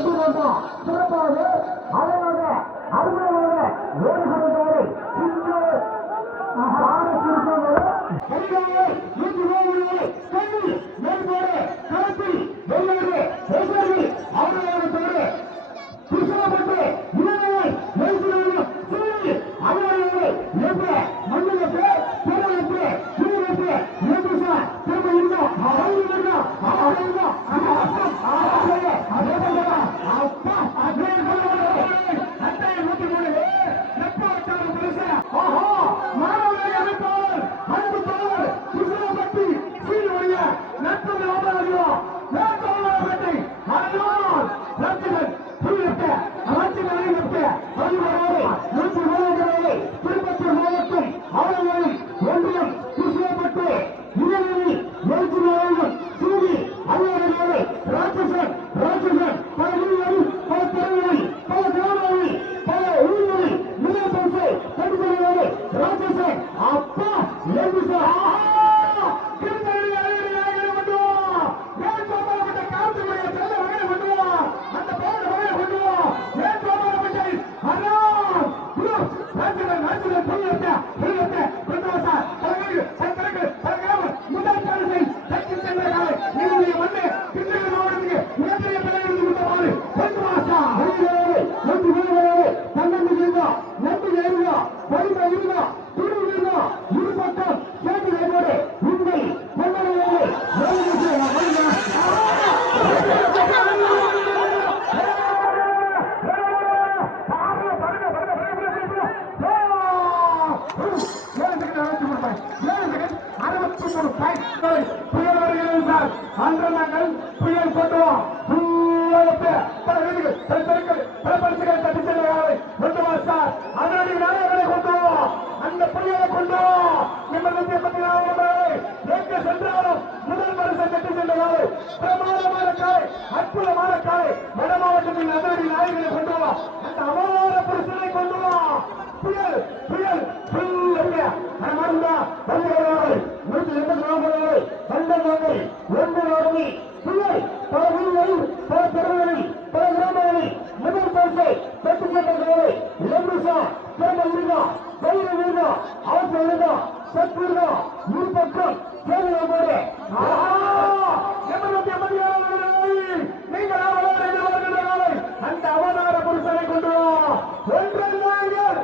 சிறப்பாக அழகாக அருமையாக ஓடுகிறவரை இன்று புயல் கொண்டுவோம் அந்த புயலை கொண்டு எங்கு சென்றாலும் முதல் பரிசை கட்டி சென்றாலும் பிரமாதமான காலை அற்புதமான காலை வட மாவட்டத்தில் அதிரடி நாயகனை கொண்டு அந்த அமோர புருஷனை கொண்டு புயல் புயல் மருந்தா 184 கண்டமாங்கை 1 புயல் பல வீடுகளில் பல தெருவுகளில் பல கிராமங்களில் முதல் பரிசை பெற்று சென்றவர்களை லெம்புசா தேர்ந்த வீரா தைர வீரா அவசர வீரா சத்வீரா இரு பக்கம் கேள்வி நீங்கள் அந்த அவதார புருஷனை கொண்டு ஒன்றால்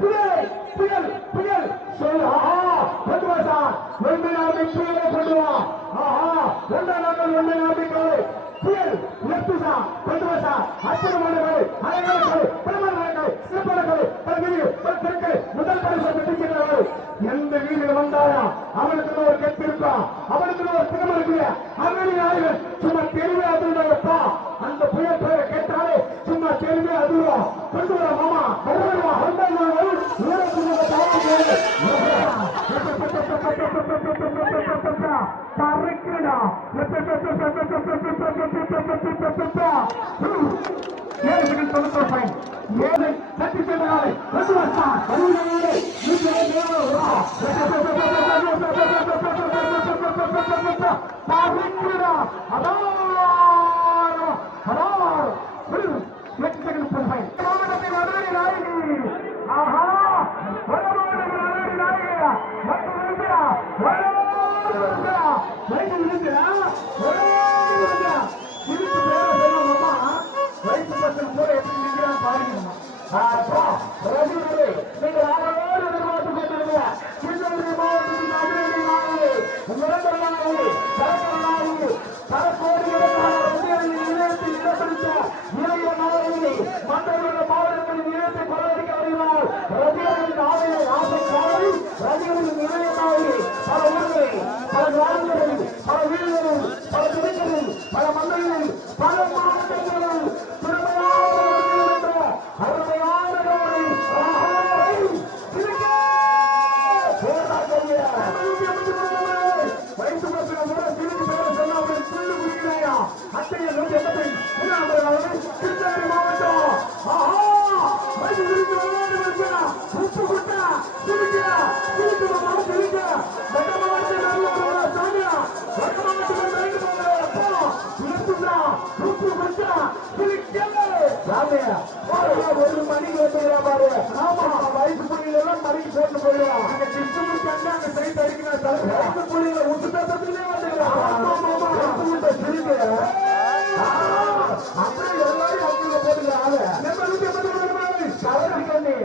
புயல் புயல் புயல் சொல் கொண்டு வா சார் ஒன்றாம் புயலை கொண்டு வா ஒன்றாம் நம்பிக்கை புயல் லெப்டுசா கொண்டு வா சார் அற்புதமான கலை அழகான கலை பிரமாணமான கலை சிறப்பான கலை பல முதல் பரிசு பெற்றிருக்கிறார்கள் எந்த வீதியில் வந்தாரா அவனுக்கு ஒரு கெட்டு இருக்கா அவனுக்கு ஒரு திறமை இருக்கு அவனி நாயகன் சும்மா தெளிவே அதுப்பா அந்த புயல் பெயரை கேட்டாலே சும்மா தெளிவே அதுவா கொண்டு வர மாமா வருவா பல ஒரு மணிக்கு வந்துடுறா பாரு. ஆமா வயசு புள்ளிகளெல்லாம் மணிக்கு போட்டு போயிடுவான். அங்க கிருஷ்ணமூர்த்தி அண்ணா அங்க சைட் அடிக்கிறான். வயசு புள்ளிகளை உத்து பேசுறதுக்குள்ளே வந்துடுறான். சிரிக்க அப்படியே எல்லாரும் அவங்க போட்டுக்கிறாங்க. கவனிக்கண்ணி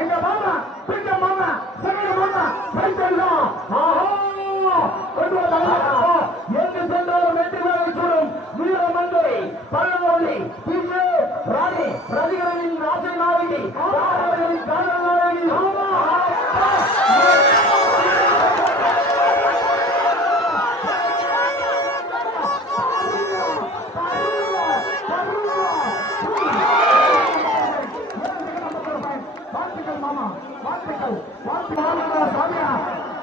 எங்க மாமா பிங்க மாமா சகல மாமா எங்கு சென்றாலும் வெற்றி சூடும் வீரமங்கை பழமொழி பிஜே ராணி பிரதிகளின் ராஜை நாயகி காதல் நாயகி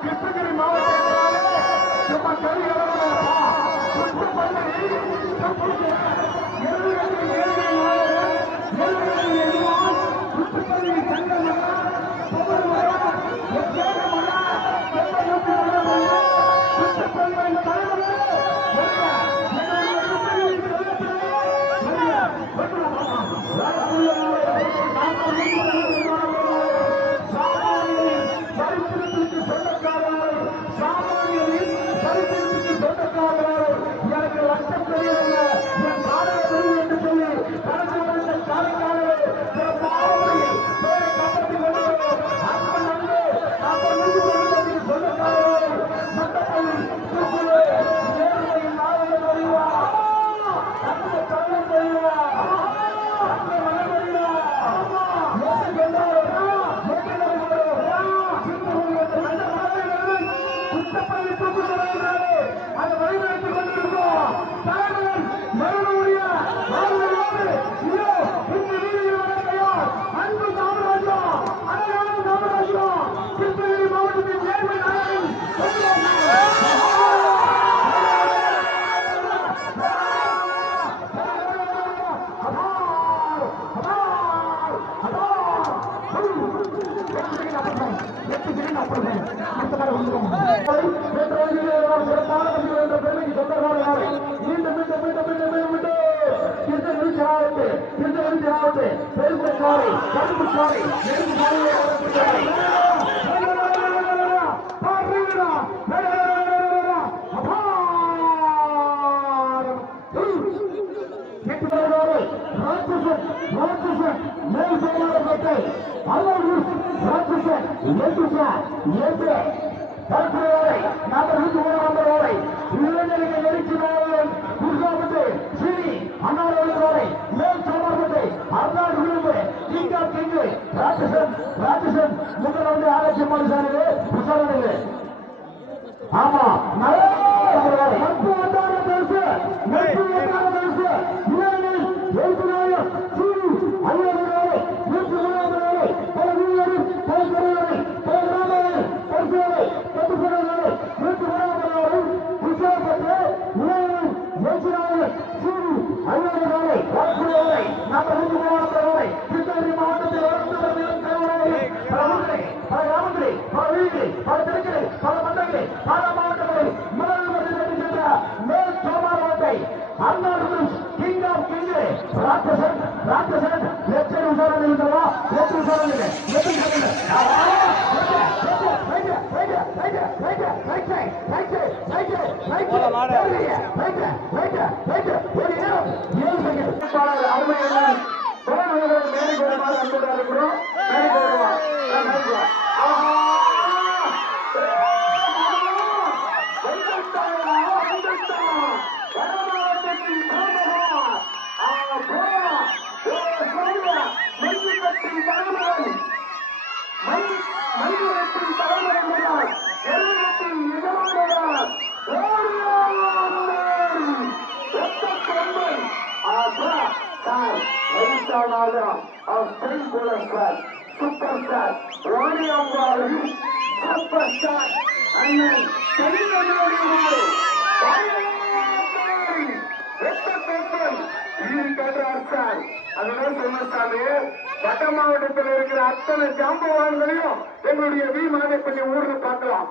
கிருஷ்ணகிரி மாவட்டத்தினாலே சும்மா ஆமா நல்ல ராட்சசன் எத்தனை உசாரம் இருக்கிறதா எத்தனை உசாரம் இல்லை எத்தனை Superstar, Ronnie Amwari, Superstar, அண்ணன் வட மாவட்டத்தில் இருக்கிற அத்தனை ஜாம்பவான்களையும் எங்களுடைய வி மாதப்பள்ளி ஊர்ல பார்க்கலாம்.